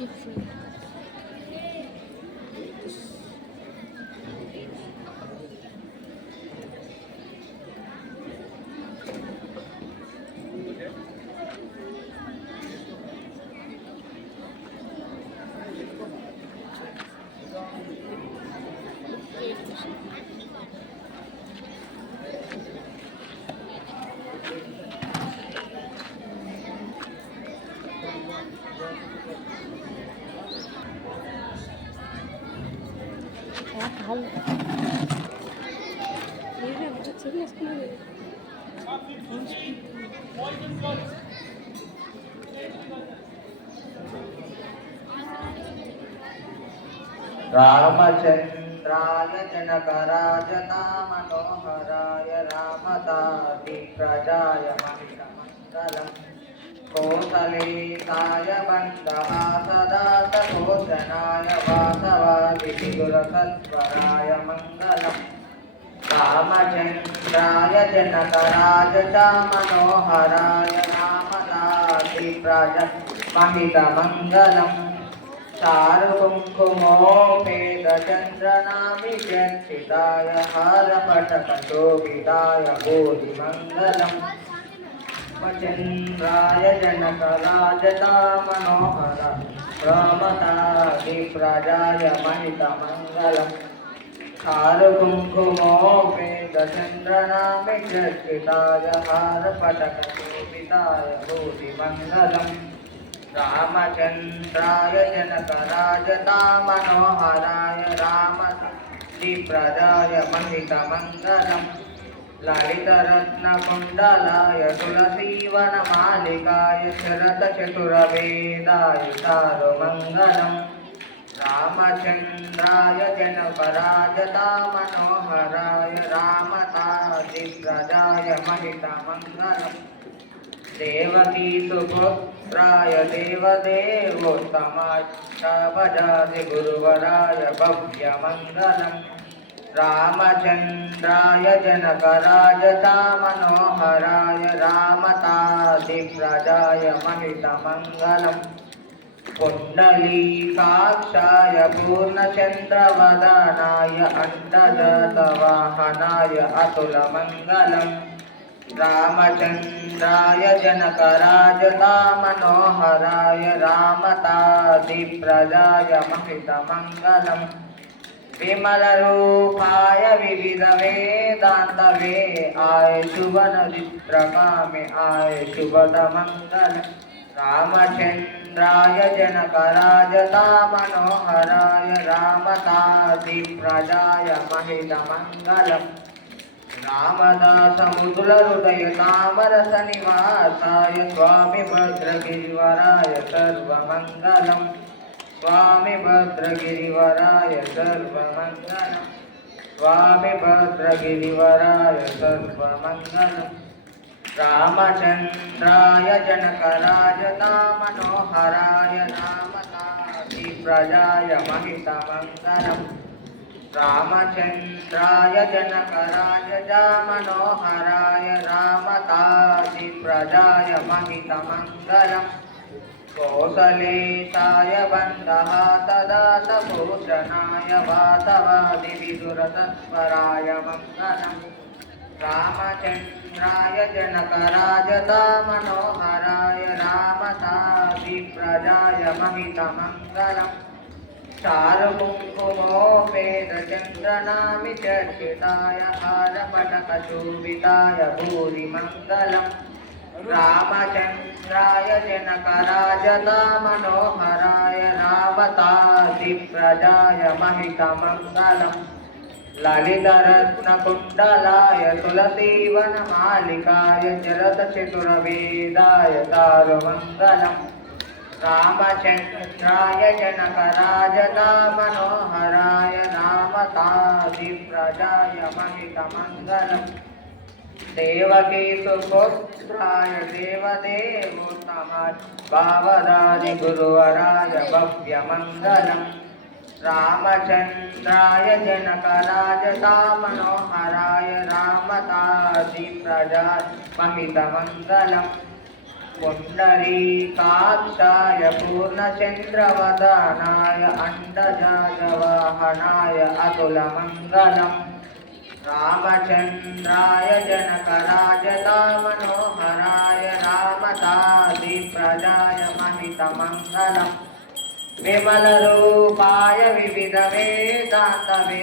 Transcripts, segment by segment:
keep free. रामचन्द्राय जनकराजतामनोहराय रामतादिप्रजाय मङ्गलम् कोसलेताय बन्धवासदातकोशनाय वासवादिविदुरसत्वराय मङ्गलम् रामचन्द्राय जनकराजतामनोहराय रामतादिप्रजाय महितमङ्गलम् चारुकुङ्कुमोपेतचन्द्रनाभिषक्षिताय हारपटकशोभिताय बोधिमङ्गलम् रामचन्द्राय जनकराजतामनोहर प्रमदादिप्रजाय महितमङ्गलम् चारुकुङ्कुमोपेतचन्द्रनाभिषक्षिताय हारपटकशोभिताय बोधिमङ्गलम् रामचन्द्राय जनकराजतामनोहराय रामतादिप्रजाय महितमङ्गलम् ललितरत्नकुण्डलाय तुलसीवनमालिकाय शरतचतुरवेदाय चारुमङ्गलम् रामचन्द्राय जनकराजतामनोहराय रामतादिप्रजाय महितमङ्गलम् देवकी सुपुत्राय देवदेवोत्तमाय भजाति गुरुवराय भव्यमङ्गलम् रामचन्द्राय जनकराजतामनोहराय रामतादिप्रजाय महितमङ्गलम् पुण्डलीकाक्षाय पूर्णचन्द्रवदनाय अण्डजतवाहनाय अतुलमङ्गलम् रामचन्द्राय जनकराजतामनोहराय रामतादिप्रजाय महितमङ्गलम् विमलरूपाय विविधवेदान्तवे आय शुभनदित्रकामे आय शुभदमङ्गलम् रामचन्द्राय जनकराजतामनोहराय रामतादिप्रजाय महितमङ्गलम् रामदासमुद्रहृदय तामरसनिवासाय स्वामी भद्रगिरिवराय सर्वमङ्गलम् स्वामी भद्रगिरिवराय सर्वमङ्गलम् स्वामी भद्रगिरिवराय सर्वमङ्गलम् रामचन्द्राय जनकराजतामनोहराय रामतादिप्रजाय महितमङ्गलम् रामचन्द्राय जनकराजतामनोहराय रामतादिप्रजाय महितमङ्गलम् कोसलेशाय बन्धः तदातभूषणाय वासवादिविदुरसत्वराय मङ्गलम् रामचन्द्राय जनकराजतामनोहराय रामतादिप्रजाय महितमङ्गलम् चारुकुङ्कुमोपेतचन्द्रनाभिषक्षिताय हारपटकशोभिताय भूरिमङ्गलम् रामचन्द्राय जनकराजतामनोहराय रामतादिप्रजाय महितमङ्गलम् ललितरत्नकुण्डलाय तुलसीवनमालिकाय शरतचतुरवेदाय चारुमङ्गलम् रामचन्द्राय जनकराजतामनोहराय रामतादिप्रजाय महितमङ्गलम् देवकी सुपुत्राय देवदेवोत्तमाय भावदादिगुरुवराय भव्यमङ्गलम् रामचन्द्राय जनकराजतामनोहराय रामतादिप्रजाय महितमङ्गलम् पुण्डरीकाक्षाय पूर्णचन्द्रवदनाय अण्डजाजवाहनाय अतुलमङ्गलम् रामचन्द्राय जनकराजतामनोहराय रामतादिप्रजाय महितमङ्गलम् विमलरूपाय विविधवेदान्तवे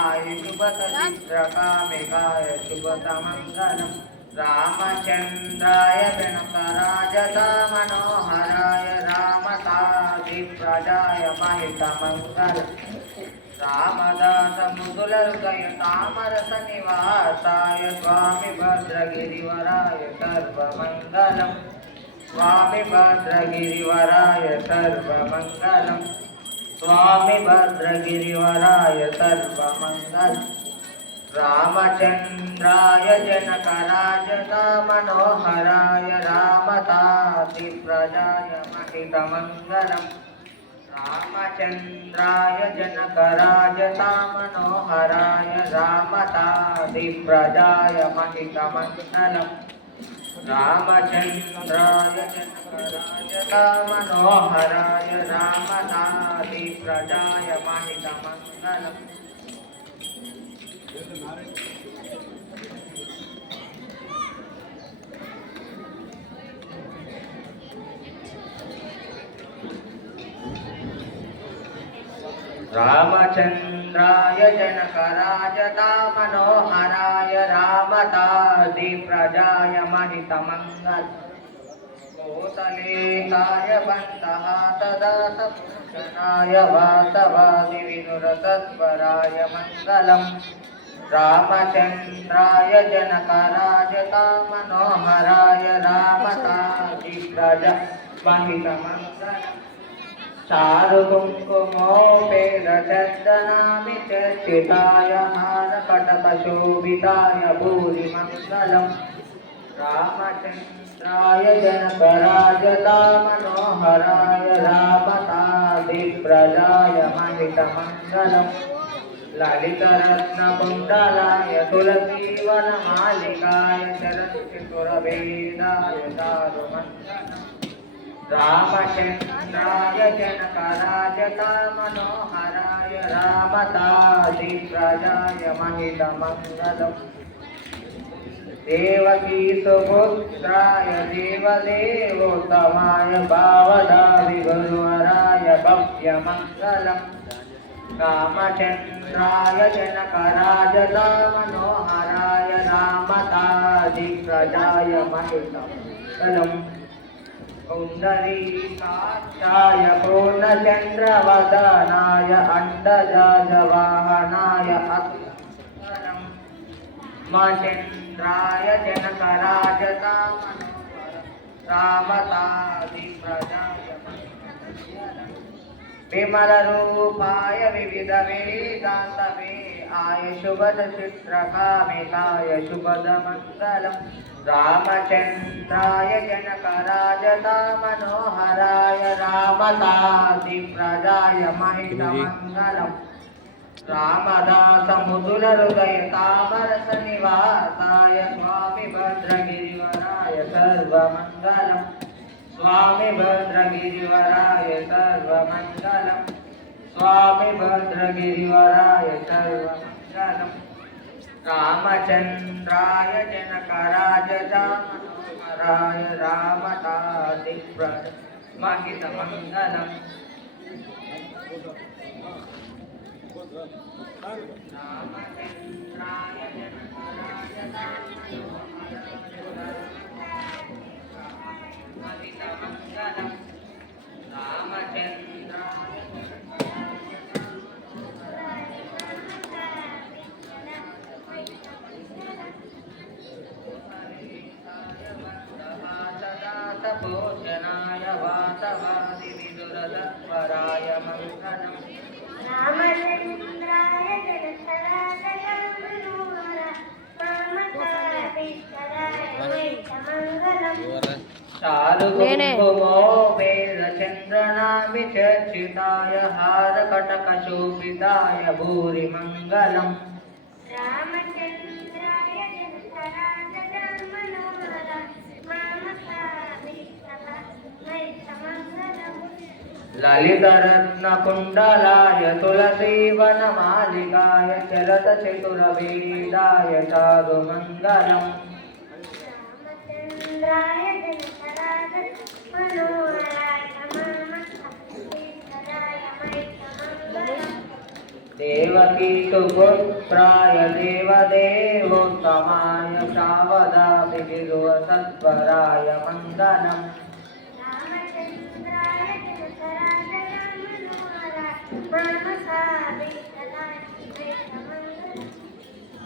आयुष्मतचित्रकामिकाय शुभतमङ्गलम् रामचन्द्राय जनकराजतामनोहराय रामतादिप्रजाय महितमङ्गलम् रामदासमुकुलहृदय तामरसनिवासाय स्वामी भद्रगिरिवराय सर्वमङ्गलम् स्वामी भद्रगिरिवराय सर्वमङ्गलम् स्वामी भद्रगिरिवराय सर्वमङ्गलम् रामचन्द्राय जनकराजतामनोहराय रामतादिप्रजाय महितमङ्गलम् रामचन्द्राय जनकराजतामनोहराय रामतादिप्रजाय महितमङ्गलम् रामचन्द्राय जनकराजतामनोहराय रामतादिप्रजाय महितमङ्गलम् रामचन्द्राय जनकराजतामनोहराय रामतादिप्रजाय महितमङ्गलम् कोसलेताय बन्धः तदा सपूषणाय वासवादिविनुरतत्वराय मङ्गलम् रामचन्द्राय जनकराजतामनोहराय रामतादिप्रजाय महितमङ्गलम् चारुकुङ्कुमोपेदचन्दनामिचर्चिताय हारकटकशोभिताय भूरिमङ्गलम् रामचन्द्राय जनकराजतामनोहराय रामतादिप्रजाय महितमङ्गलम् ललितरत्नकुण्डलाय तुलसीवनमालिकाय चरन्तिसुरभेदाय दारुमङ्गलम् रामचन्द्राय जनकराजतामनोहराय रामतादिप्रजाय महितमङ्गलम् देवकीसुपुत्राय देवदेवोत्तमाय भावदाविगुरुवराय भव्यमङ्गलम् रामचन्द्राय जनकराजतामनोहराय रामतादिप्रजाय महितमङ्गलम् पुण्डरीकाक्षाय पूर्णचन्द्रवदनाय अण्डजाजवाहनाय अतुलमङ्गलम् रामचन्द्राय जनकराजतामनोहराय रामतादिप्रजाय महितमङ्गलम् विमलरूपाय विविधवेदान्तवे आयुष्मतचित्रकामिकाय शुभदमङ्गलम् रामचन्द्राय जनकराजतामनोहराय रामतादिप्रजाय महितमङ्गलम् रामदासमुकुलहृदय तामरसनिवासाय स्वामी भद्रगिरिवराय सर्वमङ्गलम् स्वामी भद्रगिरिवराय सर्वमङ्गलम् स्वामी भद्रगिरिवराय सर्वमङ्गलम् रामचन्द्राय जनकराजतामनोहराय रामतादिप्रजाय महितमङ्गलम् रामचन्द्राय जनकराजतामनोहराय महितमङ्गलम् रामचन्द्राय पोषणाय वासवादिविदुरतत्पराय मङ्गलम् रामचन्द्राय जनकराजतामनोहराय रामतादिप्रजाय महितमङ्गलम् चारुकुङ्कुमोपेदचन्द्रनाभिचर्चिताय हारकटकशोभिताय भूरिमङ्गलम् रामचन्द्राय जनकराजतामनोहराय ललितरत्नकुण्डलाय तुलसीवनमालिकाय चरतचतुरवेदाय साधुमङ्गलम् रामचन्द्राय जनकराय मनोहराय देवकी सुपुत्राय देवदेवोत्तमाय सावदाभिगिरुवसत्वराय मङ्गलम् रामचन्द्राय जनकराय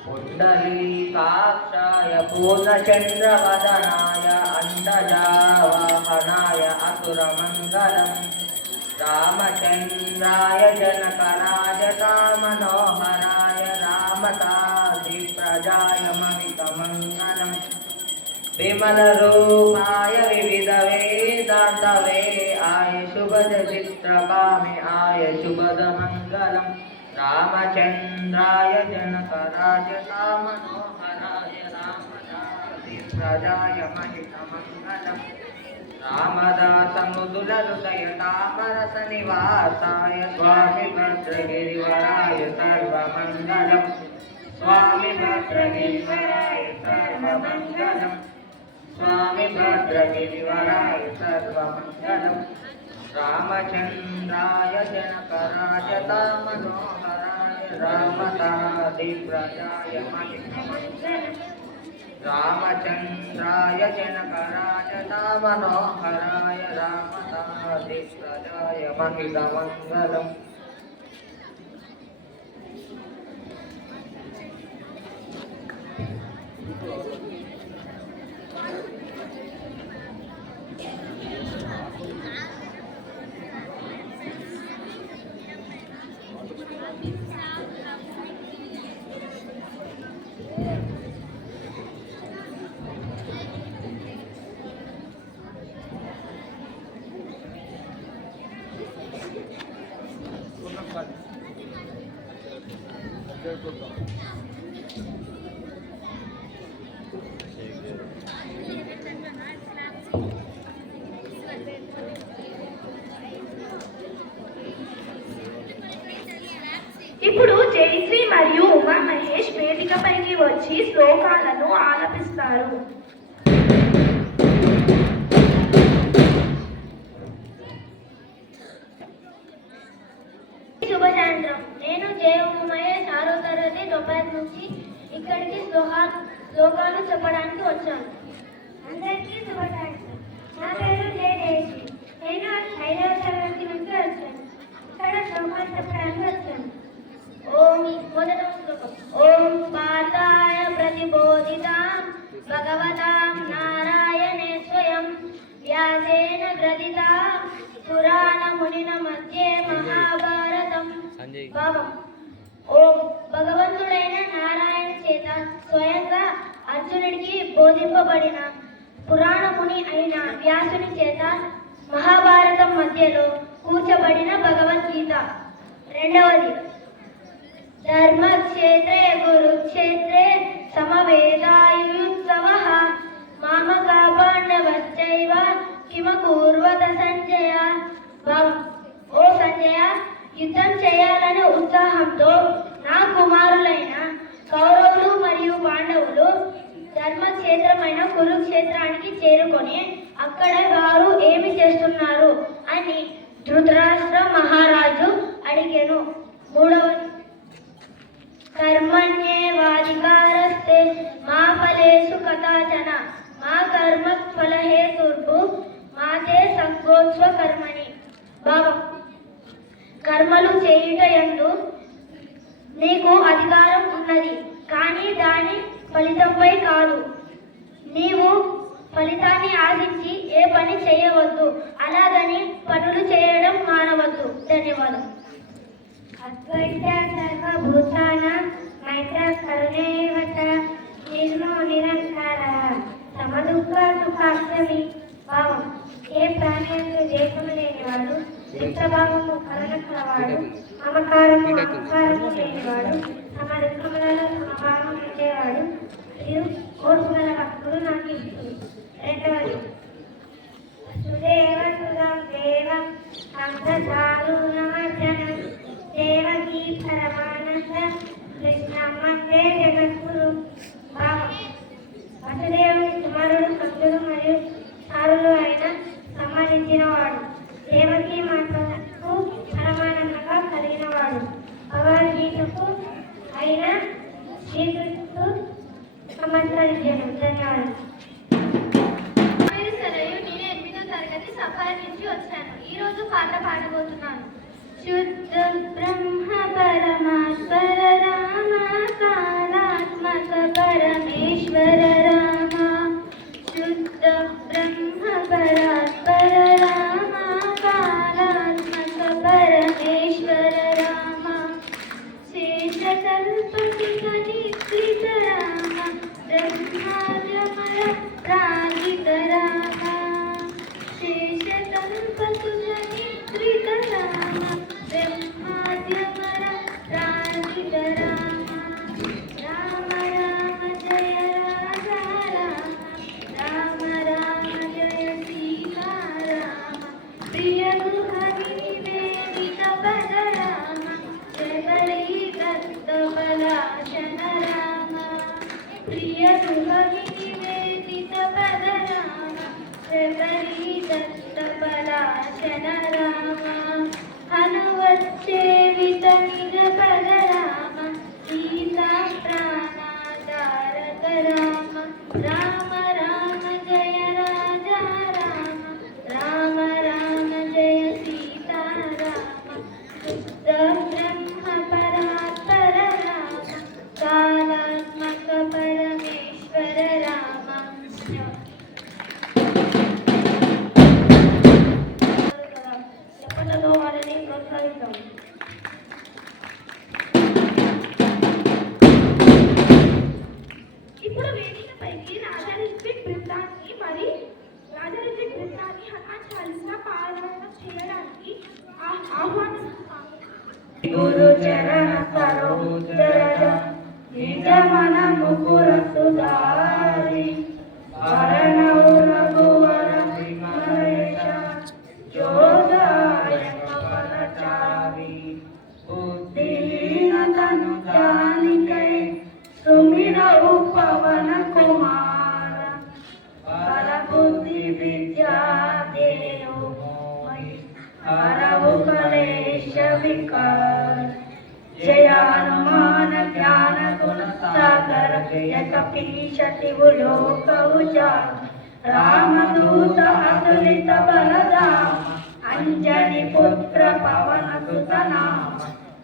पुण्डरीकाक्षाय पूर्णचन्द्रवदनाय अण्डजावाहनाय असुरमङ्गलम् रामचन्द्राय जनकराजतामनोहराय रामतादिप्रजाय महितमङ्गलम् विमलरूपाय विविधवेदान्तवे आय शुभदचित्रकामे आय शुभदमङ्गलम् रामचन्द्राय जनकराजतामनोहराय रामतादिप्रजाय महितमङ्गलम् रामदासमुदुलहृदय तामरसनिवासाय स्वामी भद्रगिरिवराय सर्वमङ्गलम् स्वामी भद्रगिरिवराय सर्वमङ्गलम् स्वामी भद्रगिरिवराय सर्वमङ्गलम् रामचन्द्राय जनकराजतामनोहराय रामतादिप्रजाय महितमङ्गलम् रामचन्द्राय जनकराजतामनोहराय रामतादिप्रजाय महितमङ्गलम् ఇప్పుడు జయశ్రీ మరియు ఉమా మహేష్ వేదికపైకి వచ్చి శ్లోకాలను ఆలపిస్తారు. శుభ సాయంత్రం. నేను జయ ఉమా మహేష్ 6వ తరగతి రూపాయల నుంచి ఇక్కడికి శ్లోకాలు చెప్పడానికి వచ్చాను. అందరికీ శుభ సాయంత్రం. నా పేరు జయశ్రీ. నేను 5వ తరగతి నుంచి వచ్చాను. ఇక్కడ శ్లోకాలు చెప్పడానికి వచ్చాను. ఓం మొదట శ్లోకం. ఓం పార్థాయ ప్రతిబోధితాం భగవతాం నారాయణే స్వయం వ్యాసేన గ్రథితాం పురాణ మునిన మధ్యే మహాభారతం. భావం. ఓం భగవంతుడైన నారాయణ చేత స్వయంగా అర్జునుడికి బోధింపబడిన పురాణ ముని అయిన వ్యాసుని చేత మహాభారతం మధ్యలో కూర్చబడిన భగవద్గీత. రెండవది. ధర్మక్షేత్రే కురుక్షేత్రే సమవేదాయుత్సవః మామకా పాండవశ్చైవ కిమకూర్వత సంజయ. ఓ సంజయ, యుద్ధం చేయాలనే ఉత్సాహంతో నా కుమారులైన కౌరవులు మరియు పాండవులు ధర్మక్షేత్రమైన కురుక్షేత్రానికి చేరుకొని అక్కడ వారు ఏమి చేస్తున్నారు అని ధృతరాష్ట్ర మహారాజు అడిగెను. మూడవది. కర్మణ్యేవాధికారస్తే మా ఫలేషు కదాచన మా కర్మ ఫలహేతుర్భు మాతే సంగోత్స్వ కర్మణి. భావం. కర్మలు చేయుటయందు నీకు అధికారం ఉన్నది, కానీ దాని ఫలితంపై కాదు. నీవు ఫలితాన్ని ఆశించి ఏ పని చేయవద్దు, అలాగని పనులు చేయడం మానవద్దు. ధన్యవాదం. అద్వైత సర్వభూతానాం మైత్ర కరుణేవ చ నిర్మో నిరంకార సమదుఃఖ సుఖాక్షమి. భావం. ఏ ప్రాణియందు దేశము లేనివాడు, చిత్తభావము కరుణ కలవాడు, మమకారము అహంకారము లేనివాడు, తమ దుఃఖములలో సమభావం ఉండేవాడు మరియు ఓర్పు గల భక్తుడు నాకు ఇస్తుంది. రెండవది. సుదేవ సుధం దేవం సంస వందే జగద్గురు. వసుదేవుని కుమారుడు భక్తుడు మరియు సారులు అయిన సంహరించినవాడు. దేవకీ మాతకు పరమానందంగా కలిగినవాడు. భగవద్గీతకు అయిన శ్రీకృష్ణుడు సంవత్సరించాడు. ధన్యవాదాలు. నేను 8వ తరగతి సఫాయి నుంచి వచ్చాను. ఈ రోజు పాట పాడబోతున్నాను. శుద్ధ బ్రహ్మ పరమాత్మర రామ కాలాత్మక పరమేశ్వర రామ. శుద్ధ బ్రహ్మ పరాత్పర రామ కాలాత్మక పరమేశ్వర రామ. శేషకల్పసుత నిశ్చిత రామ బ్రహ్మాజమర ప్రాణిత రామ. శేషకల్పసుత నిశ్చిత రామ బ్రహ్మాజమర ప్రాణిత రామ. రామ రామ జయ రాజా రామ. రామ రామ జయ సీతా రామ. ప్రియ గృహ నివేదిత పద రామ. జగరీ దత్త పలాశన రామ. ప్రియ గృహ నివేదిత పద రామ. జగరీ దత్త పలాశన రామ. హనువచ్చేవిత నిజ పద రామ. సీతా ప్రాణాధారక రామ. రామ రామ జయ రాజా రామ. రామ రామ జయ సీతా రామ. శుద్ధ బ్రహ్మ పరాత్పర రామ కాలాత్మక పరమేశ్వర రామ. చెప్పడంలో వారిని ప్రోత్సహిద్దాం. ఇప్పుడు వేదికపైకి రాజారెడ్డి బృందాన్ని హనుమాన్ చాలీసా పారాయణ చేయడానికి ఆహ్వానిస్తున్నాము. గురు చరణ సరోజ నిజ మన ముకుర సుధారి. వరణౌ రఘువర విమలేశ జోదాయక ఫలచారి. బుద్ధిహీన తను జానికై సుమిరౌ పవన కుమార. బల బుద్ధి విద్యా దేవు హరవు కలేశ విकार. జయ హనుమాన్ జ్ఞాన గుణ సాగర. జయ కపీశతి లోక ఉజాగర. రామదూత అతులిత బలధామ. అంజని పుత్ర పవన సుత నామ.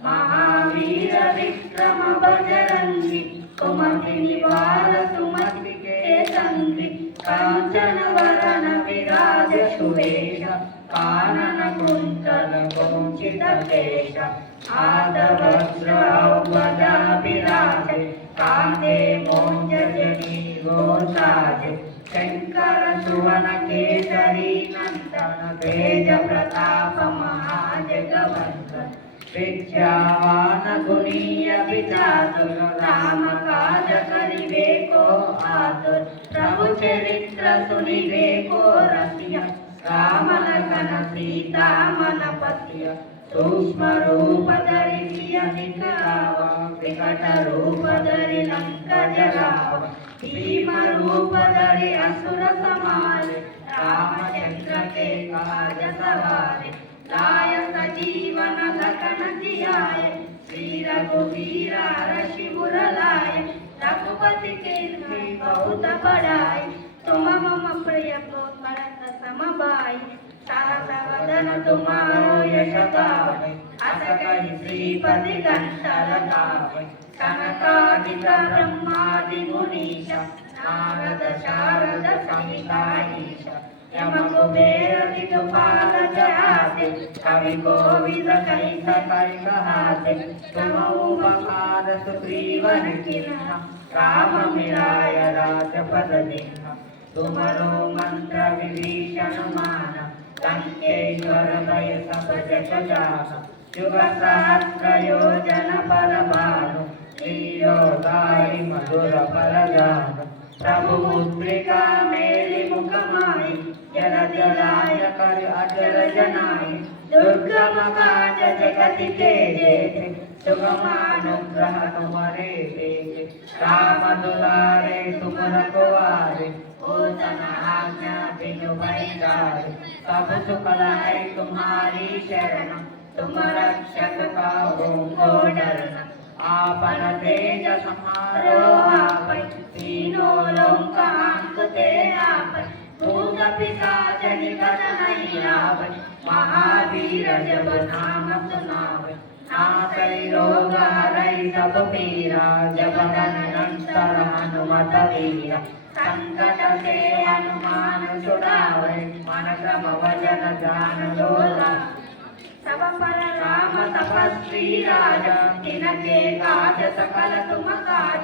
మహావీర విక్రమ బజరంగి. కుమతి నివార సుమతి కేతంగి. కాంచన వరణ విరాజ సువేశ. కానన కుంతల కుంచిత కేశ. ఆదవజ్ర ఔవదాభిరాజ. కాంతే మోంజజనీ గోసాజ. శంకర సువన కేసరీ నందన. తేజ ప్రతాప మహాజగవందన. విద్యావాన గుణీయ విచాతుర. రామ కాజ కరివే కో ఆతుర. ప్రభు చరిత్ర సునివే కో రసియ. రామ లఖన సీతా మన పతియ. సూక్ష్మ రూప ధరి సియ నికరావ. వికట రూప ధరి లంక జరావ. భీమ రూప ధరి అసుర సమారి. రామచంద్ర के काज सवारे. दायक जीवन लखन जियाय. श्री रघुवीर हर्षि मुर लाय. रघुपति के बहुत बड़ाई. तुम मम प्रिय भरत सम भाई. सहस वदन तुम्हारो यश गावै. अस कहि श्रीपति कंठ लगावै. सनकादिक ब्रह्मादि मुनीश. नारद शारद सहिता ईश. यम कुबेर दिगपाल जहाते. कवि कोविद कहि सकल कहाते. तुम उपकार सुग्रीवन कीन्हा. राम मिलाय राजपद दीन्हा. तुमरो मंत्र विभीषण माना. लंकेश्वर भय सब जग जाना. युग सहस्र योजन पर भानु. श्रीयोदायि मधुर फल जानु. प्रभु मुद्रिका मेलि मुख माहि. जल जलाय कर अजर जनाय. दुर्गम काज जगति के जेते. सुगमानुग्रह तुम्हारे देखे राम दुलारे तुम रखवारे पूतन आज्ञा बिनु बैरारे सब सुखल है तुम्हारी शरण तुम रक्षक कहो को डरना आपन तेज समारो आपै तीनों लोक आंकते आपै भूत पिशाच निकट नहीं आवै महावीर जब नाम सुनावै नासै रोग हरै सब पीरा जपन निरंतर हनुमत वीरा संकट से हनुमान छुड़ावै मन क्रम वचन ध्यान डोला सब पर राम तपस्वी राजा तिनके काज सकल तुम काज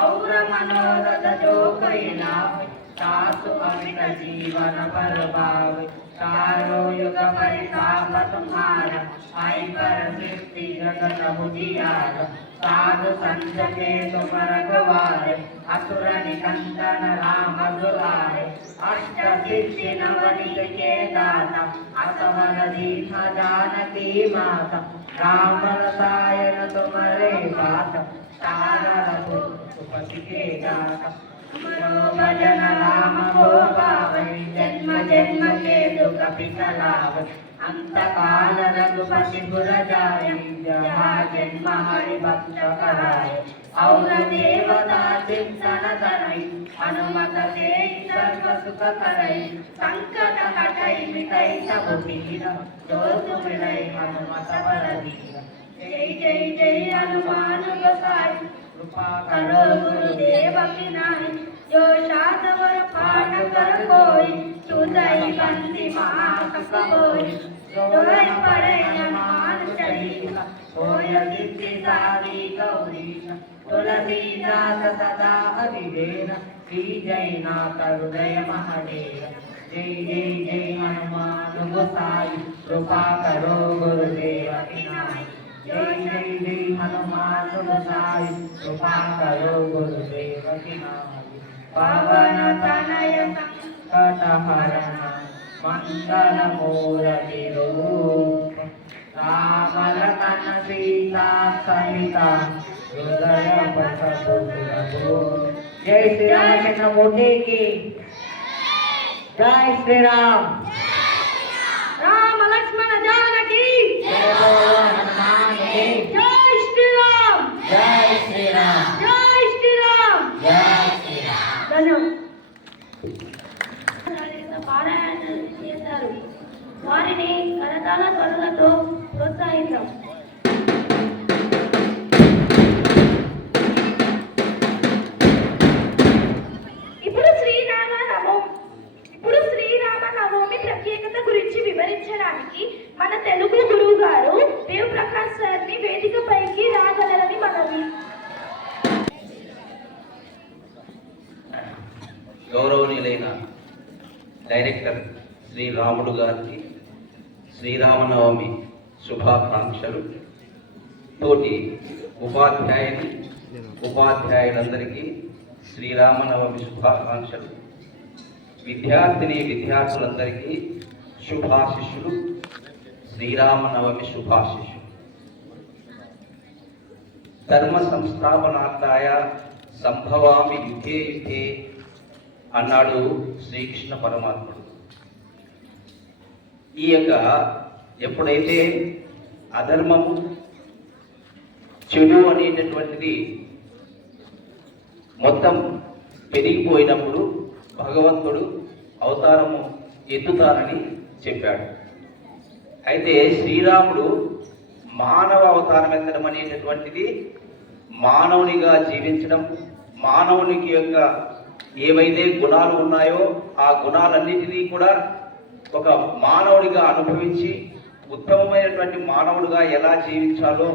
और मनोरथ जो कोई लाभ सासु अमित जीवन पर पावे चारों युग परिताप तुम्हारा आई पर सृष्टि जगत बुझियारा साधु संत के तुम रखवारे असुर निकंदन राम दुलारे अष्ट सिद्धि नवनीत के दाता असवर दीन जानकी माता राम रसायन तुम्हारे बात तारा सुपति के दाता भजन राम को पावै जन्म जन्म के दुख पिछलावै अंत काल रघुपति पुर जाय जहाँ जन्म हरि भक्त कराय और देवता चिंतन करई हनुमत से सर्व सुख करई संकट हटै मिटै सब पीर जो सुमिरै हनुमत बलवीर जय जय जय हनुमान गोसाई कृपा करो गुरुदेव की नाई जो शादवर पाठ कर कोई चुदई बंदी महासक होई जोई पड़े हनुमान चालीसा होय सिद्धि सारी गौरीशा तुलसीदास सदा हरिदेव की जय नाथ हृदय महादेव जय जय जय हनुमान गोसाई कृपा करो गुरुदेव की नाई जय जय जय हनुमान गोसाई कृपा करो गुरुदेव की नाई पवन तनय संकट हरण मंगल मूर्ति रूप राम लखन सीता सहिता हृदय बसु जय श्री रामचंद्र मूर्ति की जय श्री राम राम लक्ष्मण जानकी जय बोलो हनुमान की जय श्री राम जय श्री राम जय श्री राम जय श्री राम ధన్యవాదాలు. పారాయణ చేశారు. వారిని కరతాళ ధ్వనులతో ప్రోత్సహిద్దాం. ఇప్పుడు శ్రీరామ నవమి ప్రత్యేకత గురించి వివరించడానికి మన తెలుగు గురువు గారు దేవ్ ప్రకాష్ సార్ని వేదికపైకి రాగలరని మనవి. గౌరవనీయులైన డైరెక్టర్ శ్రీ రాముడు గారికి శ్రీరామనవమి శుభాకాంక్షలు. తోటి ఉపాధ్యాయులందరికీ శ్రీరామనవమి శుభాకాంక్షలు. విద్యార్థులందరికీ శుభాశిష్యులు. శ్రీరామనవమి శుభాశిష్యులు. ధర్మ సంస్థాపనార్థాయ సంభవామి యుగే యుగే అన్నాడు శ్రీకృష్ణ పరమాత్ముడు. ఈ యొక్క ఎప్పుడైతే అధర్మము చెడు అనేటటువంటిది మొత్తం పెరిగిపోయినప్పుడు భగవంతుడు అవతారము ఎత్తుతారని చెప్పాడు. అయితే శ్రీరాముడు మానవ అవతారం ఎత్తడం అనేటటువంటిది మానవునిగా జీవించడం, మానవునికి యొక్క ఏవైతే గుణాలు ఉన్నాయో ఆ గుణాలన్నిటినీ కూడా ఒక మానవుడిగా అనుభవించి ఉత్తమమైనటువంటి మానవుడిగా ఎలా జీవించాలో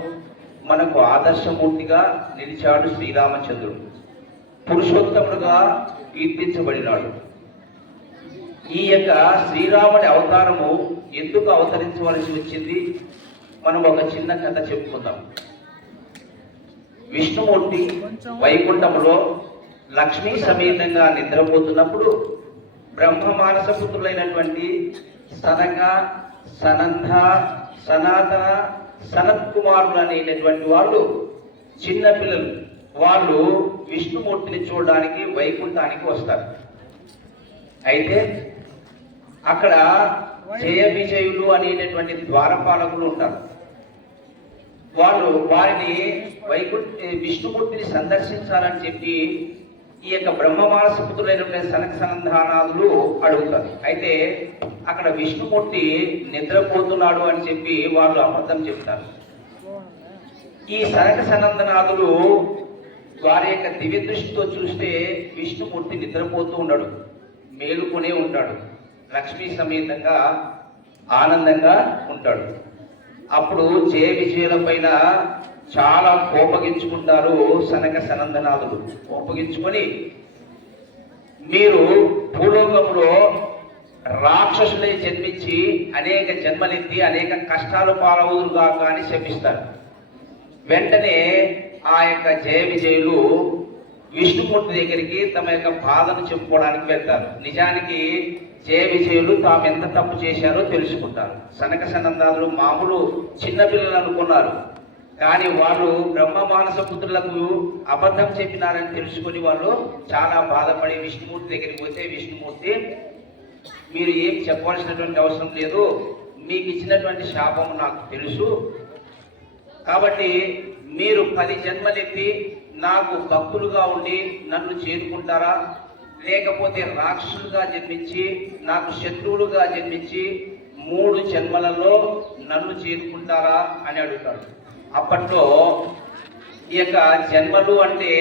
మనకు ఆదర్శమూర్తిగా నిలిచాడు శ్రీరామచంద్రుడు. పురుషోత్తముడుగా కీర్తించబడినాడు. ఈ యొక్క శ్రీరాముడి అవతారము ఎందుకు అవతరించవలసి వచ్చింది, మనం ఒక చిన్న కథ చెప్పుకుందాం. విష్ణుమూర్తి వైకుంఠములో లక్ష్మీ సమేతంగా నిద్రపోతున్నప్పుడు బ్రహ్మ మానసపుత్రులైనటువంటి సనక, సనంద, సనాతన, సనత్ కుమారులు అనేటటువంటి వాళ్ళు చిన్న పిల్లలు, వాళ్ళు విష్ణుమూర్తిని చూడడానికి వైకుంఠానికి వస్తారు. అయితే అక్కడ జయ విజయులు అనేటటువంటి ద్వారపాలకులు ఉంటారు. వాళ్ళు వారిని విష్ణుమూర్తిని సందర్శించాలని చెప్పి ఈ యొక్క బ్రహ్మమానస పుత్రులైనటువంటి సనక సనందనాథులు అడుగుతారు. అయితే అక్కడ విష్ణుమూర్తి నిద్రపోతున్నాడు అని చెప్పి వాళ్ళు అబద్ధం చెప్తారు. ఈ సనక సనందనాథులు వారి యొక్క దివ్య దృష్టితో చూస్తే విష్ణుమూర్తి నిద్రపోతూ ఉన్నాడు, మేలుకొనే ఉంటాడు, లక్ష్మీ సమేతంగా ఆనందంగా ఉంటాడు. అప్పుడు జయ విజయుల పైన చాలా కోపగించుకుంటారు సనక సనందనాథులు. కోపగించుకొని, మీరు భూలోకంలో రాక్షసులై జన్మించి అనేక జన్మలెత్తి అనేక కష్టాలు పాలవుదురుగా కానీ శపిస్తారు. వెంటనే ఆ యొక్క జయ విజయులు విష్ణుమూర్తి దగ్గరికి తమ యొక్క బాధను చెప్పుకోవడానికి వెళ్తారు. నిజానికి జయ విజయులు తాము ఎంత తప్పు చేశారో తెలుసుకుంటారు. సనక సనందనాథులు మామూలు చిన్నపిల్లలు అనుకున్నారు, కానీ వాళ్ళు బ్రహ్మ మానస పుత్రులకు అబద్ధం చెప్పినారని తెలుసుకొని వాళ్ళు చాలా బాధపడి విష్ణుమూర్తి దగ్గరికి పోతే, విష్ణుమూర్తి మీరు ఏం చెప్పవలసినటువంటి అవసరం లేదు, మీకు ఇచ్చినటువంటి శాపం నాకు తెలుసు, కాబట్టి మీరు 10 జన్మలెత్తి నాకు భక్తులుగా ఉండి నన్ను చేరుకుంటారా, లేకపోతే రాక్షసులుగా జన్మించి నాకు శత్రువులుగా జన్మించి 3 జన్మలలో నన్ను చేరుకుంటారా అని అడుగుతాడు. అప్పట్లో ఈ యొక్క జన్మలు అంటే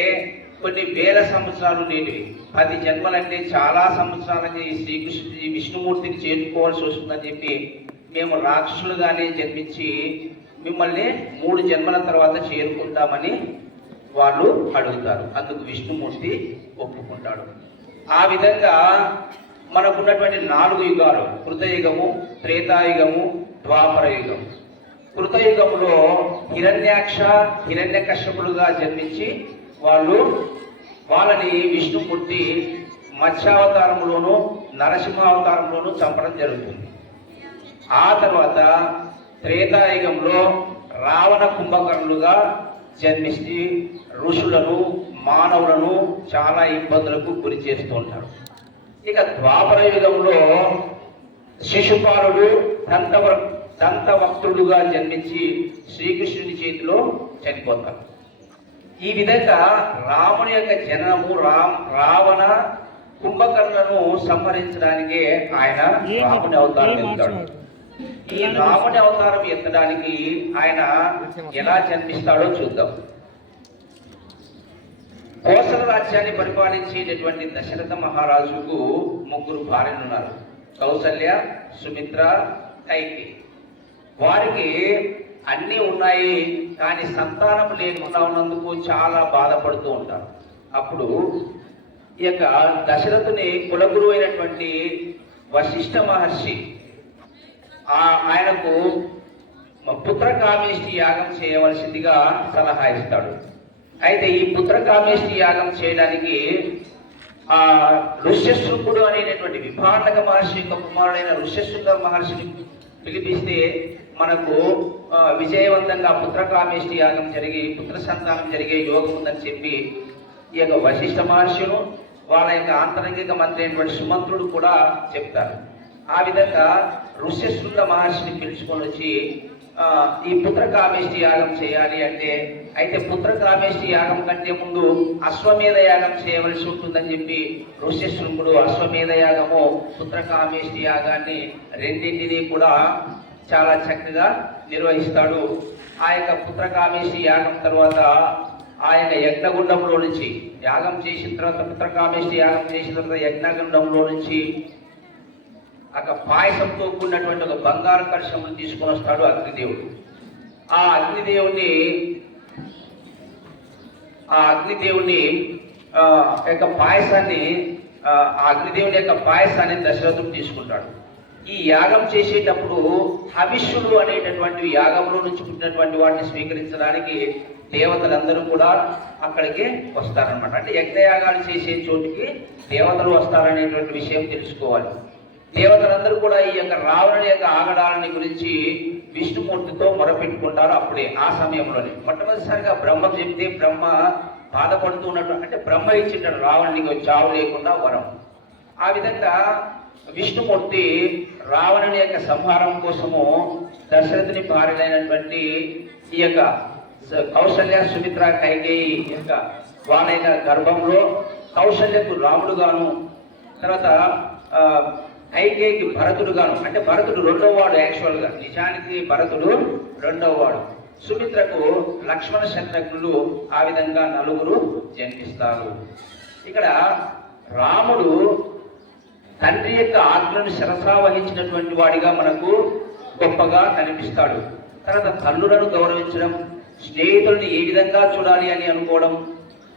కొన్ని వేల సంవత్సరాలు ఉండేటివి. 10 జన్మలంటే చాలా సంవత్సరాలకి ఈ విష్ణుమూర్తిని చేరుకోవాల్సి వస్తుందని చెప్పి మేము రాక్షసులుగానే జన్మించి మిమ్మల్ని 3 జన్మల తర్వాత చేరుకుంటామని వాళ్ళు అడుగుతారు. అందుకు విష్ణుమూర్తి ఒప్పుకుంటాడు. ఆ విధంగా మనకున్నటువంటి 4 యుగాలు, కృతయుగము, త్రేతాయుగము, ద్వాపర యుగం. కృతయుగంలో హిరణ్యాక్ష, హిరణ్యకశ్యపులుగా జన్మించి వాళ్ళని విష్ణుమూర్తి మత్స్యావతారంలోనూ నరసింహావతారంలోనూ చంపడం జరుగుతుంది. ఆ తర్వాత త్రేతాయుగంలో రావణ కుంభకర్ణులుగా జన్మించి ఋషులను మానవులను చాలా ఇబ్బందులకు గురి చేస్తూ ఉంటారు. ఇక ద్వాపర యుగంలో శిశుపాలుడు దంతవక్తుడుగా జన్మించి శ్రీకృష్ణుని చేతిలో చనిపోతారు. ఈ విధంగా రాముని యొక్క జననము రావణ కుంభకర్ణను సంహరించడానికే ఆయన రాముని అవతారం ఎత్తాడు. ఈ రాముని అవతారం ఎత్తడానికి ఆయన ఎలా జన్మిస్తాడో చూద్దాం. కోసల రాజ్యాన్ని పరిపాలించేటటువంటి దశరథ మహారాజుకు 3 భార్యలు ఉన్నారు, కౌసల్య, సుమిత్ర, కైకేయి. వారికి అన్నీ ఉన్నాయి, కానీ సంతానం లేకుండా ఉన్నందుకు చాలా బాధపడుతూ ఉంటారు. అప్పుడు ఈ యొక్క దశరథుని కులగురువు అయినటువంటి వశిష్ఠ మహర్షి ఆయనకు పుత్రకామేష్టి యాగం చేయవలసిందిగా సలహా ఇస్తాడు. అయితే ఈ పుత్రకామేష్టి యాగం చేయడానికి ఋష్యశృంగుడు అనేటటువంటి విభాండక మహర్షి యొక్క కుమారుడైన ఋష్యశృంగ మహర్షిని పిలిపిస్తే మనకు విజయవంతంగా పుత్రకామేష్టి యాగం జరిగి పుత్ర సంతానం జరిగే యోగం ఉందని చెప్పి ఈ యొక్క వశిష్ఠ మహర్షులు వాళ్ళ యొక్క ఆంతరంగిక మంత్రి అయినటువంటి సుమంత్రుడు కూడా చెప్తారు. ఆ విధంగా ఋష్యశృంగ మహర్షిని పిలుచుకొని వచ్చి ఈ పుత్రకామేష్టి యాగం చేయాలి అంటే, అయితే పుత్రకామేష్టి యాగం కంటే ముందు అశ్వమేధ యాగం చేయవలసి ఉంటుందని చెప్పి ఋష్యశృంగుడు అశ్వమేధ యాగము, పుత్రకామేష్టి యాగాన్ని రెండింటినీ కూడా చాలా చక్కగా నిర్వహిస్తాడు. ఆ యొక్క పుత్రకామేష్టి యాగం తర్వాత ఆ యొక్క యజ్ఞగుండంలో నుంచి యాగం చేసిన తర్వాత, పుత్రకామేష్టి యాగం చేసిన తర్వాత యజ్ఞగుండంలో నుంచి అక్కడ పాయసంతో కూడినటువంటి ఒక బంగారు కలశమును తీసుకొని వస్తాడు అగ్నిదేవుడు. ఆ అగ్నిదేవుని యొక్క పాయసాన్ని అగ్నిదేవుని యొక్క పాయసాన్ని దశరథుడు తీసుకుంటాడు. ఈ యాగం చేసేటప్పుడు హవిష్యుడు అనేటటువంటి యాగంలో నుంచి పుట్టినటువంటి వాటిని స్వీకరించడానికి దేవతలందరూ కూడా అక్కడికి వస్తారనమాట. అంటే యజ్ఞయాగాలు చేసే చోటికి దేవతలు వస్తారనేటువంటి విషయం తెలుసుకోవాలి. దేవతలందరూ కూడా ఈ యొక్క రావణుని యొక్క ఆగడాలని గురించి విష్ణుమూర్తితో మొరపెట్టుకుంటారు. అప్పుడే ఆ సమయంలోనే మొట్టమొదటిసారిగా బ్రహ్మ చెప్తే బ్రహ్మ బాధపడుతూ ఉన్నట్టు, అంటే బ్రహ్మ ఇచ్చింటాడు రావణునికి చావు లేకుండా వరం. ఆ విధంగా విష్ణుమూర్తి రావణుని యొక్క సంహారం కోసము దశరథుని భార్యలైనటువంటి ఈ యొక్క కౌసల్య, సుమిత్ర, కైకేయి యొక్క వాళ్ళ యొక్క గర్భంలో కౌసల్యకు రాముడుగాను, తర్వాత కైకేయికి భరతుడుగాను, అంటే భరతుడు రెండవ వాడు, యాక్చువల్గా నిజానికి భరతుడు రెండవ వాడు. సుమిత్రకు లక్ష్మణ శత్రుఘ్నులు, ఆ విధంగా నలుగురు జన్మిస్తారు. ఇక్కడ రాముడు తండ్రి యొక్క ఆజ్ఞను శిరసా వహించినటువంటి వాడిగా మనకు గొప్పగా కనిపిస్తాడు. తర్వాత తల్లులను గౌరవించడం, స్నేహితుల్ని ఏ విధంగా చూడాలి అని అనుకోవడం,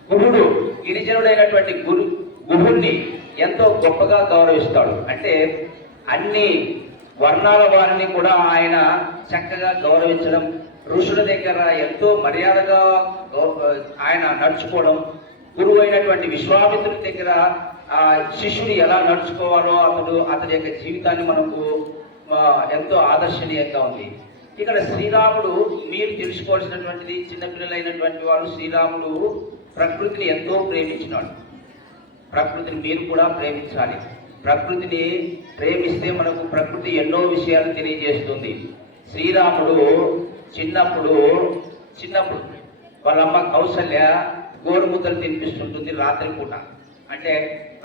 గుహుడు గిరిజనుడైనటువంటి గుహుడిని ఎంతో గొప్పగా గౌరవిస్తాడు. అంటే అన్ని వర్ణాల వారిని కూడా ఆయన చక్కగా గౌరవించడం, ఋషుల దగ్గర ఎంతో మర్యాదగా ఆయన నడుచుకోవడం, గురువు అయినటువంటి విశ్వామిత్రుడి దగ్గర ఆ శిష్యుడు ఎలా నడుచుకోవాలో అతని యొక్క జీవితాన్ని మనకు ఎంతో ఆదర్శనీయంగా ఉంది. ఇక్కడ శ్రీరాముడు మీరు తెలుసుకోవాల్సినటువంటిది, చిన్నపిల్లలైనటువంటి వారు, శ్రీరాముడు ప్రకృతిని ఎంతో ప్రేమించినాడు. ప్రకృతిని మీరు కూడా ప్రేమించాలి. ప్రకృతిని ప్రేమిస్తే మనకు ప్రకృతి ఎన్నో విషయాలు తెలియజేస్తుంది. శ్రీరాముడు చిన్నప్పుడు వాళ్ళమ్మ కౌసల్య గోరుముద్దలు తినిపిస్తుంటుంది రాత్రిపూట. అంటే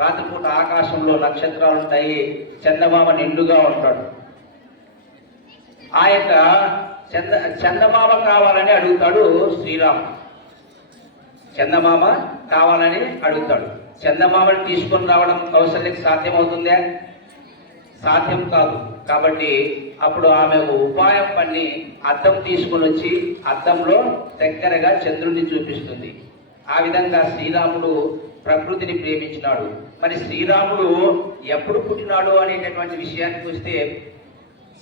రాత్రిపూట ఆకాశంలో నక్షత్రాలు ఉంటాయి, చందమామ నిండుగా ఉంటాడు. ఆ యొక్క చందమామ కావాలని అడుగుతాడు శ్రీరాముడు. చందమామ కావాలని అడుగుతాడు. చందమామని తీసుకొని రావడం కౌసల్యకి సాధ్యమవుతుందా? సాధ్యం కాదు. కాబట్టి అప్పుడు ఆమె ఉపాయం పన్ని అద్దం తీసుకొని వచ్చి అద్దంలో దగ్గరగా చంద్రుడిని చూపిస్తుంది. ఆ విధంగా శ్రీరాముడు ప్రకృతిని ప్రేమించినాడు. మరి శ్రీరాముడు ఎప్పుడు పుట్టినాడు అనేటటువంటి విషయానికి వస్తే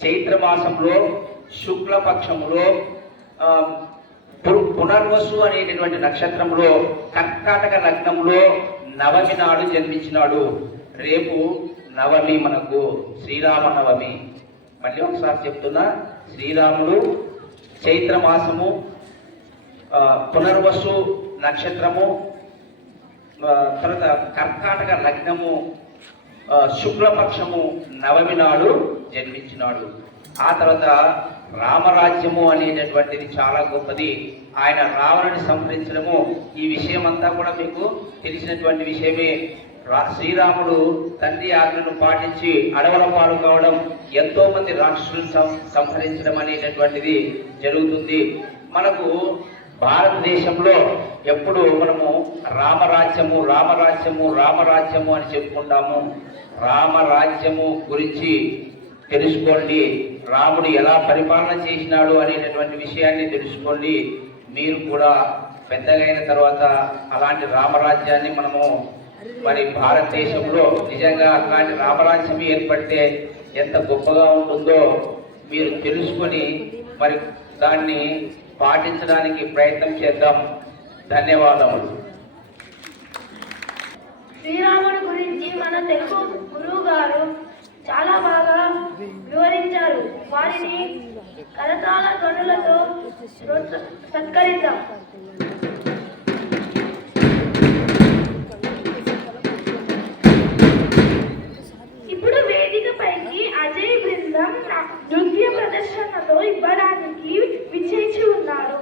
చైత్రమాసంలో శుక్లపక్షంలో పునర్వసు అనేటటువంటి నక్షత్రంలో కర్కాటక లగ్నంలో నవమి నాడు జన్మించినాడు. రేపు నవమి మనకు శ్రీరామ నవమి. మళ్ళీ ఒకసారి చెప్తున్నా, శ్రీరాముడు చైత్రమాసము పునర్వసు నక్షత్రము, తర్వాత కర్కాటక లగ్నము శుక్లపక్షము నవమి నాడు జన్మించినాడు. ఆ తర్వాత రామరాజ్యము అనేటటువంటిది చాలా గొప్పది. ఆయన రావణుని సంహరించడము, ఈ విషయం అంతా కూడా మీకు తెలిసినటువంటి విషయమే. శ్రీరాముడు తండ్రి ఆజ్ఞను పాటించి అడవుల పాలు కావడం, ఎంతో మంది రాక్షసులను సంహరించడం అనేటటువంటిది జరుగుతుంది. మనకు భారతదేశంలో ఎప్పుడు మనము రామరాజ్యము రామరాజ్యము రామరాజ్యము అని చెప్పుకుంటాము. రామరాజ్యము గురించి తెలుసుకోండి. రాముడు ఎలా పరిపాలన చేసినాడు అనేటటువంటి విషయాన్ని తెలుసుకోండి. మీరు కూడా పెద్దగైన తర్వాత అలాంటి రామరాజ్యాన్ని మనము మరి భారతదేశంలో నిజంగా అట్లాంటి రామరాజ్యం ఏర్పడితే ఎంత గొప్పగా ఉంటుందో మీరు తెలుసుకొని మరి దాన్ని పాటించడానికి ప్రయత్నం చేద్దాం. ధన్యవాదములు. శ్రీరాముడి గురించి మన తెలుగు గురువు గారు చాలా బాగా వివరించారు. వారిని కరతాళ ధ్వనులతో సత్కరిద్దాం. ఇప్పుడు వేదికపైకి అజయ్ బృందం నృత్య ప్రదర్శనతో ఇవ్వడానికి విచ్చేసి ఉన్నారు.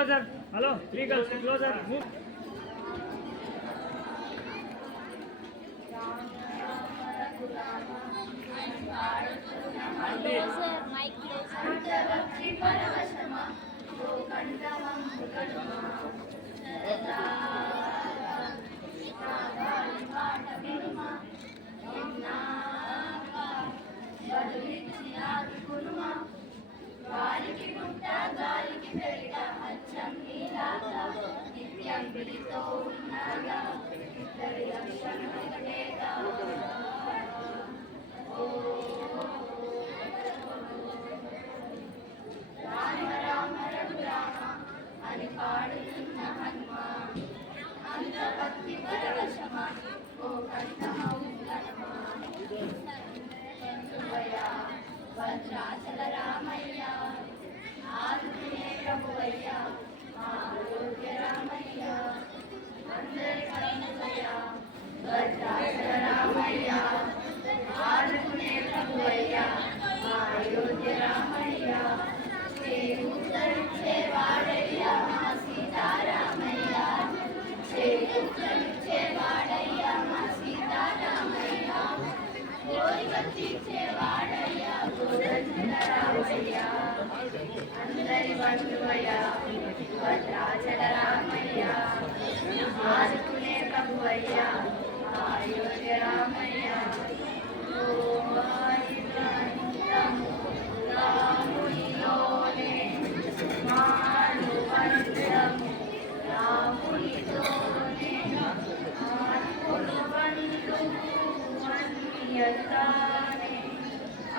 closer. Hello, 3 girls, closer. Move.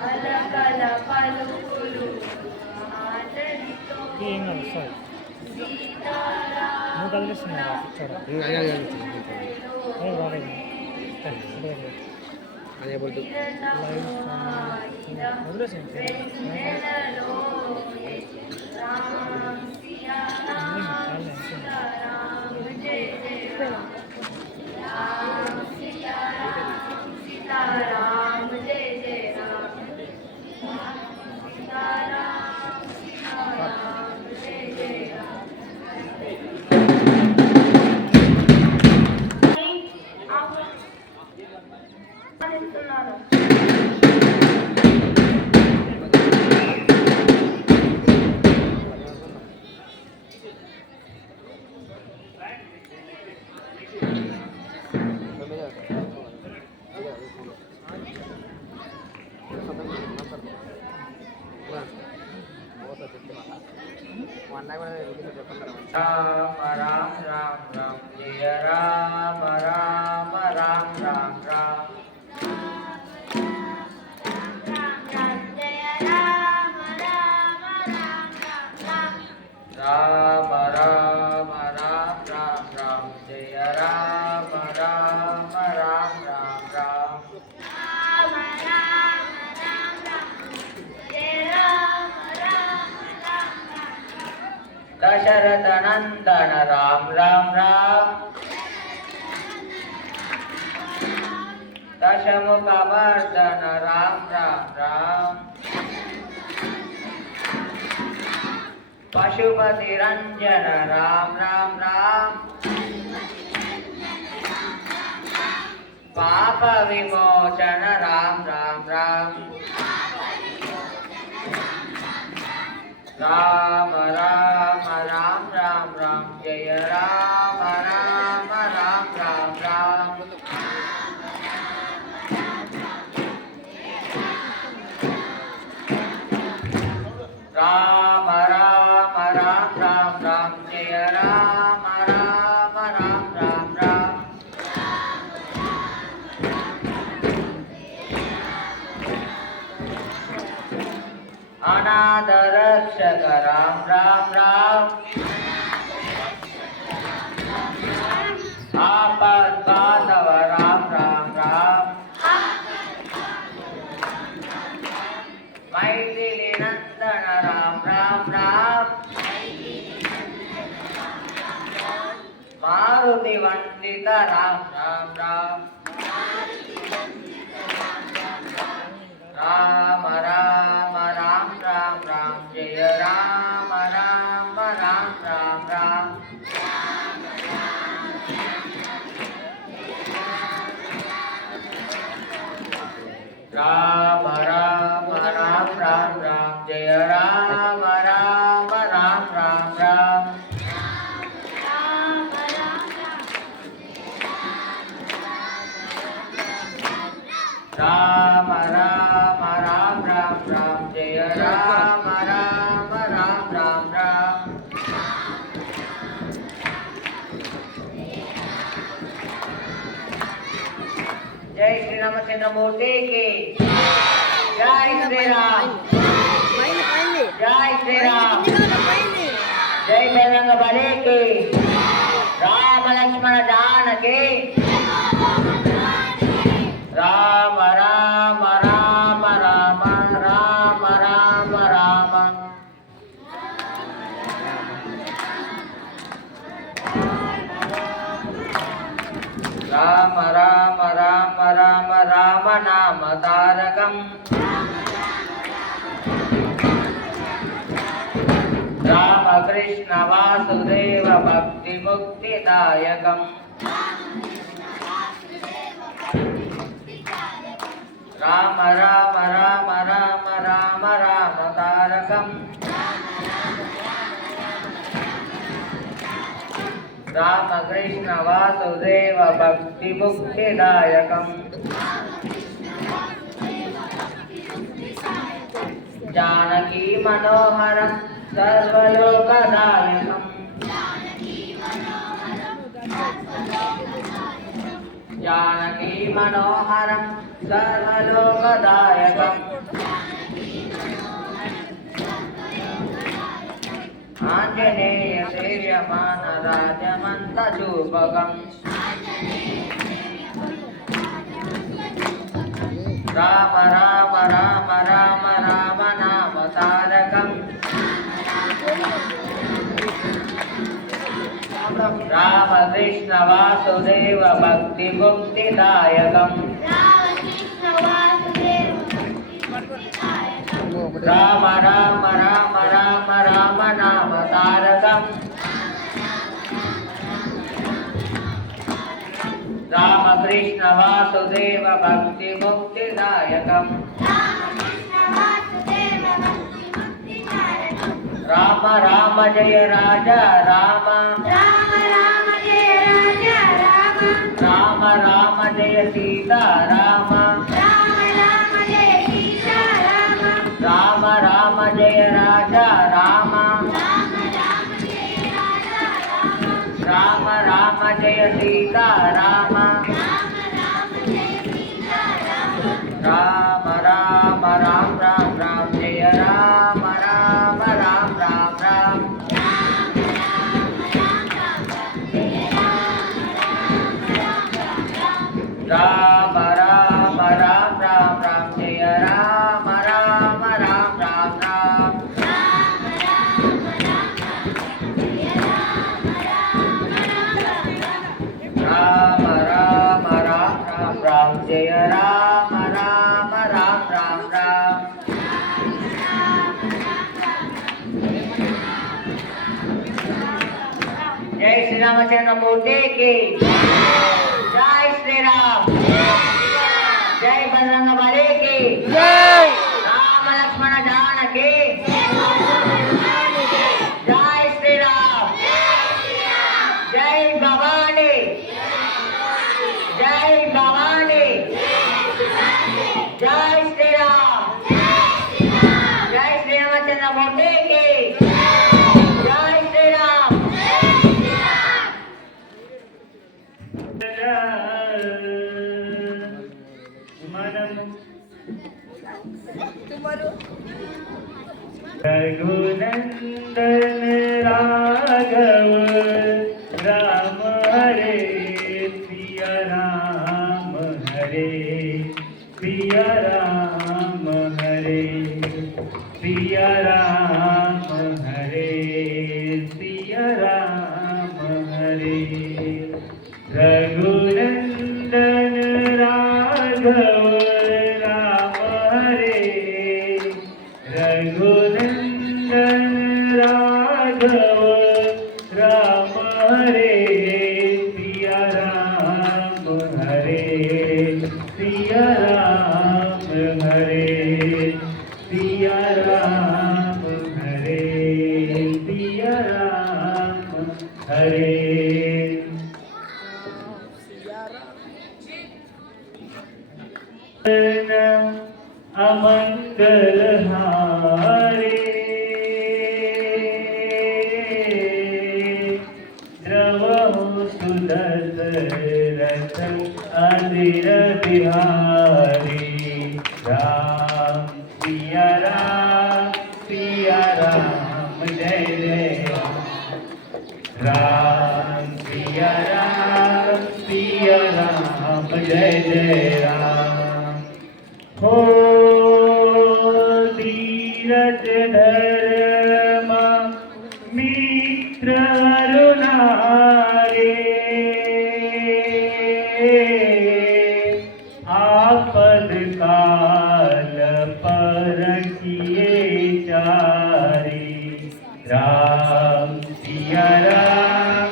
అలకల పలుకులు ఆదరితో ఏం కాదు సార్ నువ్వు కలిగిస్తున్నావు పిక్చర్ రాలేదు అదే బోల్తు వదిలేసేయండి सीताराम जय जय राम सीताराम सीताराम जय जय राम ఆహ్వానిస్తున్నాను राम राम राम राम जय राम राम राम राम राम राम राम राम राम राम जय राम राम राम राम राम दशरथ नंदन राम राम राम दशमुख मर्दन राम राम राम पशुपति रंजन राम राम राम पाप विमोचन राम राम राम राम राम राम राम राम जय राम राम राम राम राम राम राम राम राम राम जय राम राम राम राम राम अनाथ रक्षक राम राम राम आपद बांधव राम राम राम मैथिली नंदन राम राम राम मारुति वंदित राम राम राम राम राम राम राम राम जय राम राम राम राम రామ రామ రామ రామ రామ జయ రామ రామ రామ రామ రామ జై శ్రీరామచంద్రమూర్తి కి జై శ్రీరామ్ జై శ్రీరామ్ జై బజరంగ బలి కి రామ లక్ష్మణ జానకి రామ రామ రామ రామ రామ రామ రామ రామ రామ రామ రామ రామ నామ తారకం రామ కృష్ణ వాసుదేవ భక్తి ముక్తిదాయకం రామ రామ రామ రామ రామ రామ తారకం రామ కృష్ణ వాసుదేవ భక్తి ముక్తిదాయకం జానకీ మనోహరం సర్వలోకదాయకం జానకీ మనోహరం సర్వలోకదాయకం ఆంజనేయ సేవ్యమాన రాజమంత చూపకం రామ రామ రామ రామ రామ నామ తారకం రామ కృష్ణ వాసుదేవ భక్తి ముక్తిదాయకం రామ రామ రామ రామ రామ నామ తారకం రామ కృష్ణ వాసుదేవ భక్తి ముక్తిదాయకం రామ రామ జయ రాజ రామ రామ రామ జయ సీతా రామ రామ రామ జయ రాజ రామ రామ రామ జయ సీతా రామ రామ రామ రామ రామ రామ జయ రామ రామ రామ రామ రామ రామ రామ రామ రామ రామ జయ రామ రామ రామ రామ రామ రామ రామ రామ రామ రామ జయ రామ రామ రామ రామ రామ జై శ్రీరామచంద్రమూర్తి కి జై శ్రీరామ్ జై బజరంగ బలి కి రామ లక్ష్మణ జానకి జై శ్రీరామ్ జై భవాని జై భవాని జై శ్రీరామ్ జై శ్రీరామచంద్రమూర్తి కి జై శ్రీరామ్ रघुनंदन राघव राम हरे सिया राम हरे सिया राम हरे सिया राम हरे सिया राम हरे रघुनंदन राघव राम हरे रघुनंदन राघव राम हरे सिया राम हरे सिया राम हरे सिया राम हरे सिया राम हरे अमंगल हारे द्रवहु सुदशरथ अधीर बिहारी राम सिया राम जय जय राम सिया राम जय जय राम हो धीरज धर्म मित्र अरुणारे आपद काल परखिए चारी राम सिया राम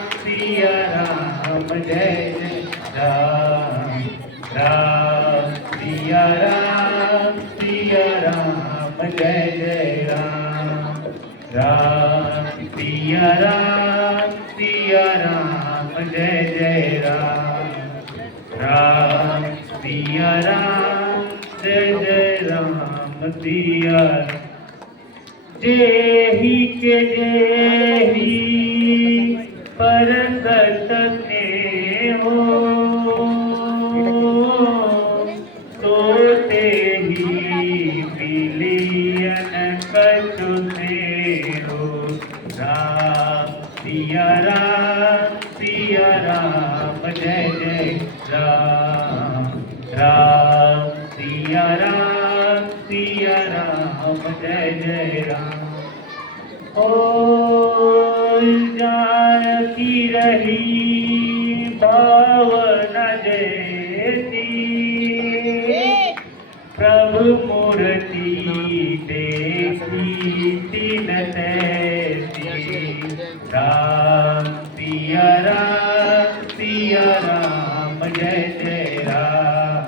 जय जय राम राम सिया राम जय जय राम राम सिया राम जय जय राम राम सिया राम जय जय राम सिया जेहि के जेहि परसत हो तो तेहि विलियन कछु सेहो राम सिया राम जय जय राम राम सिया राम जय जय राम ओ जानकी रही भावना जयती प्रभु मूर्ति देखी तीन तैसी राम सिया राम जय जय राम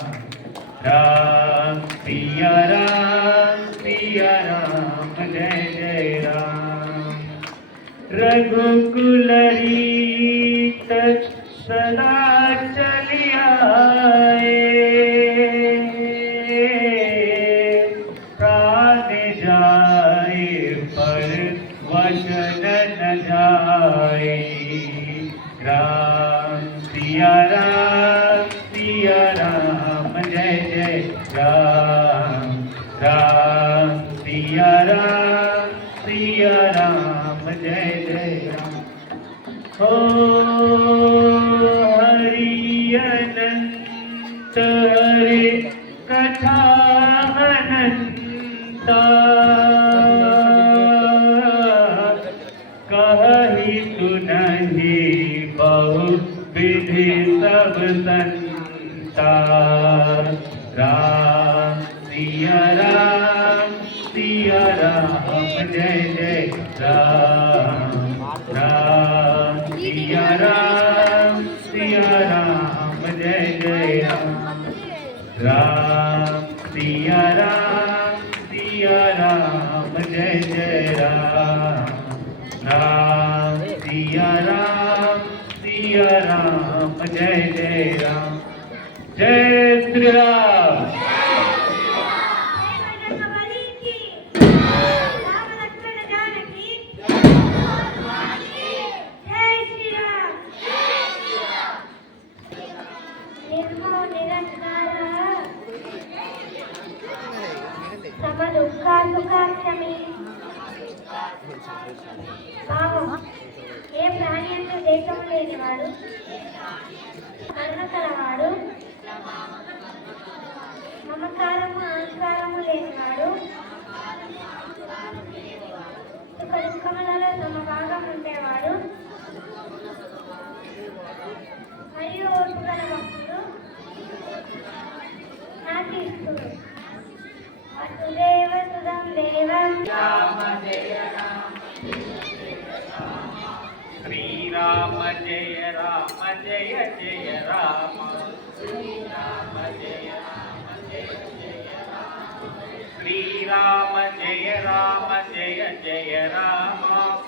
राम सिया राम जय जय राम रघुकुल रीत सदा चली आए प्राण जाए पर वचन न जाए राम सिया राम जय जय राम राम सिया राम जय जय राम हो हरि अनंत हरे कथा अनंता कहि सुनहि बहु विधि सब संता राम सिया राम जय जय राम राम सिया राम जय जय राम राम सिया राम जय जय राम राम सिया राम जय जय राम जय श्री राम बजरंगबली की राम लक्ष्मण जानकी जय श्री राम निर्मो निरंकार సమ దుఃఖ సుఖాక్షమి భావం ఏ ప్రాణి అంటూ దేశము లేనివాడు కరుణ కలవాడు మమకారము అహంకారము లేనివాడు సుఖ దుఃఖములలో సమభాగం ఉండేవాడు మరియు ఓర్పు గల భక్తుడు నాకు ఇస్తుడు వసుదేవ సుధం దేవం శ్రీరామ జయ రామ జయ జయ రామ శ్రీరామ జయ రామ జయ జయ రామ శ్రీరామ జయ రామ జయ జయ రామ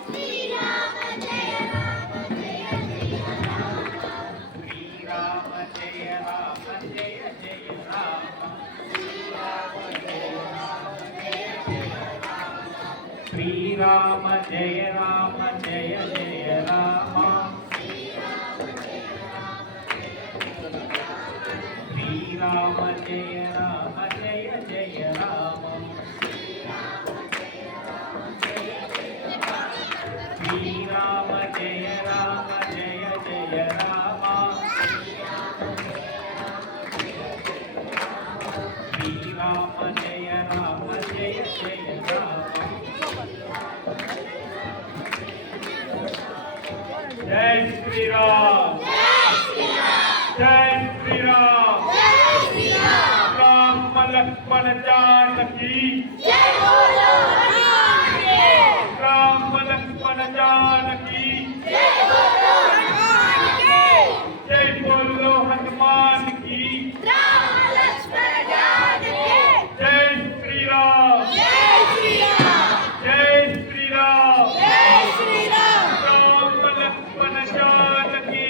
శ్రీరామ జయ రామ జయ జయ రామ శ్రీరామ జయ రామ జయ జయ రామ శ్రీరామ జయ जय राम जय जय राम श्री राम जय राम जय जय राम श्री राम जय राम जय जय राम श्री राम जय राम जय जय राम जय श्री राम जय श्री राम राम लक्ष्मण जानकी राम लक्ष्मण जानकी जय बोलो हनुमान की जय श्री राम जय श्री राम राम लक्ष्मण जानकी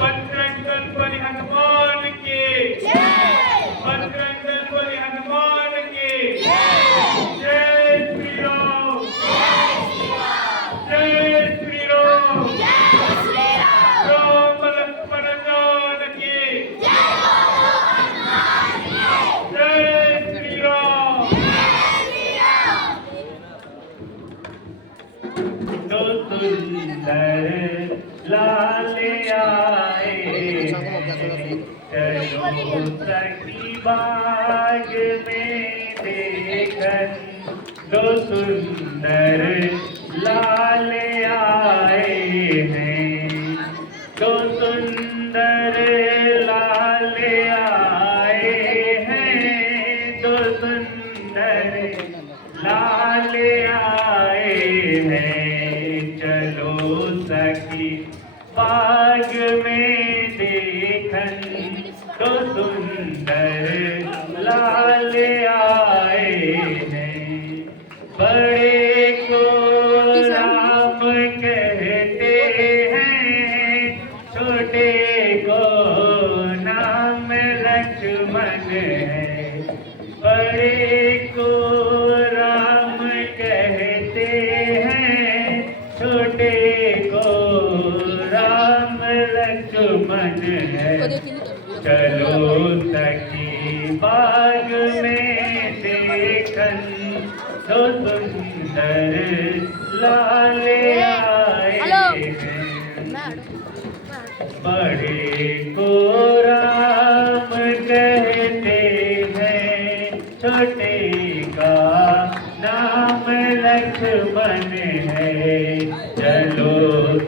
बजरंग बली हनुमान के बजरंग बली हनुमान के जय श्री राम जय श्री राम राम लक्ष्मण जानकी जय श्री राम तो सुंदर लाल आए चलो सखी बाग में देखन दो सुंदर लाल आए हैं दो सुंदर लाल आए हैं दो सुंदर लाल आए हैं चलो सखी बाग में देखन तो सुंदर लाल आए हैं बड़े को राम कहते हैं छोटे को नाम लक्ष्मण है बड़े को राम कहते हैं छोटे को राम लक्ष्मण है चलो सखी बाग में देखन तो सुंदर लाल आए हैं बड़े को राम कहते हैं छोटे का नाम लक्ष्मण है चलो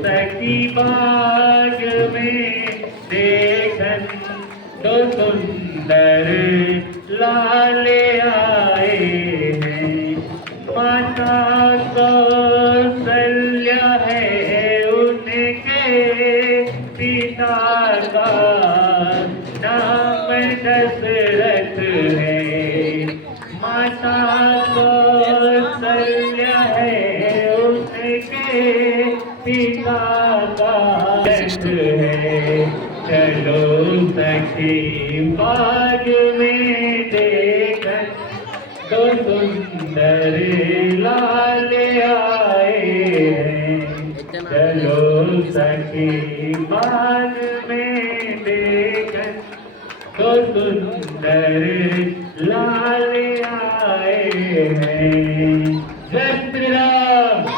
सखी बाग में देखन तो सुंदर लाल आए हैं माता कौशल्या है उनके पिता का नाम दशरथ है माता कौशल्या है उनके पिता का है चलो सखी बाग में देखन तो सुंदर लाल आए हैं चलो सखी बाग में देखन तो सुंदर लाल आए हैं जय श्री राम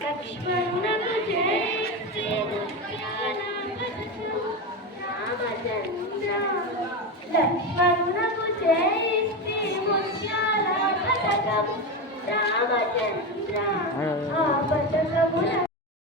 లక్ష్మణకు జయ శ్రీ దుర్గానామస్తు రామచంద్ర లక్ష్మణకు చేయిస్తే ముత్యాల పథకం రామచంద్ర